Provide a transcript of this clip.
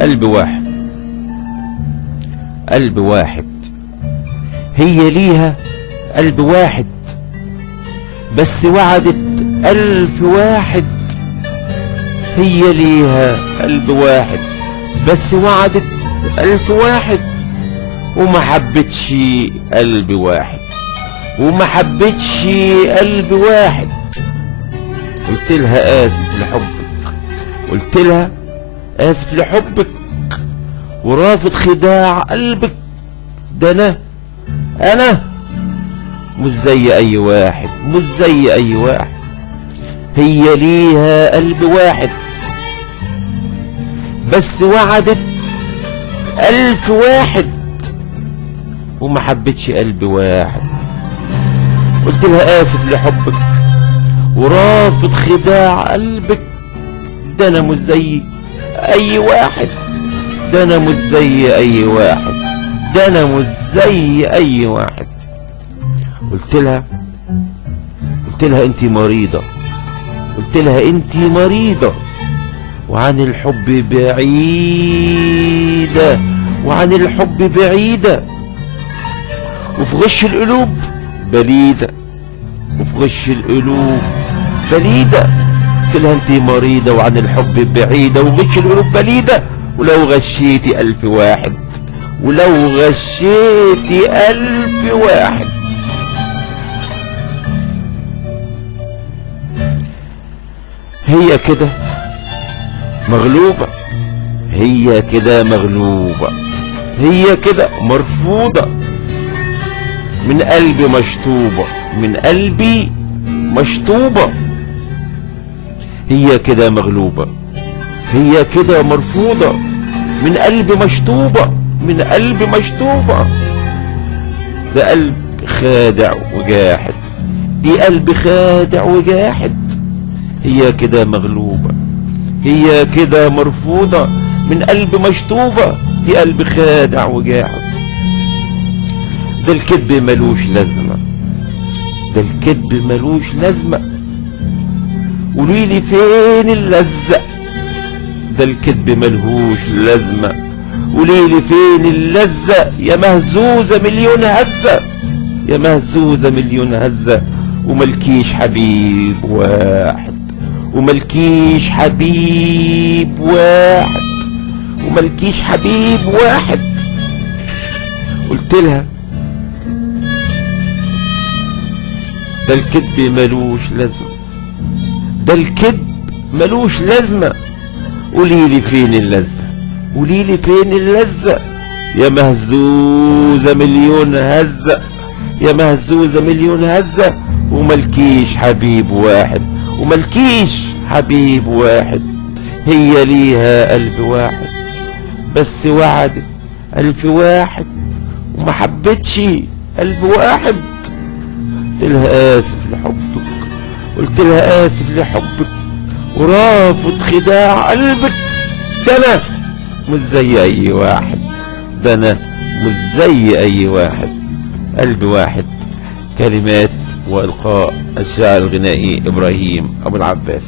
قلب واحد، قلب واحد، هي ليها قلب واحد بس وعدت 1000 واحد. هي ليها قلب واحد بس وعدت 1000 واحد، وما حبتش قلب واحد، وما حبتش قلب واحد. قلت لها آسف لحبك، قلت لها آسف لحبك، ورافض خداع قلبك. ده أنا مش زي أي واحد، مش زي أي واحد. هي ليها قلب واحد بس وعدت 1000 واحد، وما حبتش قلب واحد. قلت لها آسف لحبك، ورافض خداع قلبك. ده أنا مش زي أي واحد، ده أنا مش زي أي واحد، ده أنا مش زي أي واحد. قلت لها أنت مريضة، قلت لها أنت مريضة، وعن الحب بعيدة، وعن الحب بعيدة، وفي غش القلوب بليدة، وفي غش القلوب بليدة. قلت لها أنت مريضة وعن الحب بعيدة وغش القلوب بليدة، ولو غشيتي 1000 واحد، ولو غشيتي 1000 واحد. هي كده مغلوبة، هي كده مغلوبة، هي كده مرفوضة، من قلبي مشطوبة، من قلبي مشطوبة. هي كده مغلوبة، هي كده مرفوضة، من قلبي مشطوبة، من قلبي مشطوبة. ده قلب خادع وجاحد، دي قلب خادع وجاحد. هي كده مغلوبة، هي كده مرفوضة، من قلب مشطوبة، دي قلب خادع وجاحد. ده الكذب ملوش لازمة، ده الكذب ملوش لازمة. قوليلي فين اللذة؟ ده الكذب ملهوش لازمة. قوليلي فين اللذة يا مهزوزة مليون هزة، يا مهزوزة مليون هزة، وملكيش حبيب واحد، وملكيش حبيب واحد، وملكيش حبيب واحد. قلت لها ده الكذب ملوش لازمة، ده الكذب ملوش لازمة. قوليلي فين اللذة؟ قوليلي فين اللذة يا مهزوزة مليون هزة، يا مهزوزة مليون هزة، وملكيش حبيب واحد، وملكيش حبيب واحد. هي ليها قلب واحد بس وعدت 1000 واحد، وما حبتش قلب واحد. قلت لها آسف لحبك، قلت لها آسف لحبك، ورافض خداع قلبك. ده أنا مش زي أي واحد، ده أنا مش زي أي واحد. قلب واحد. كلمات وإلقاء الشاعر الغنائي إبراهيم أبو العباس.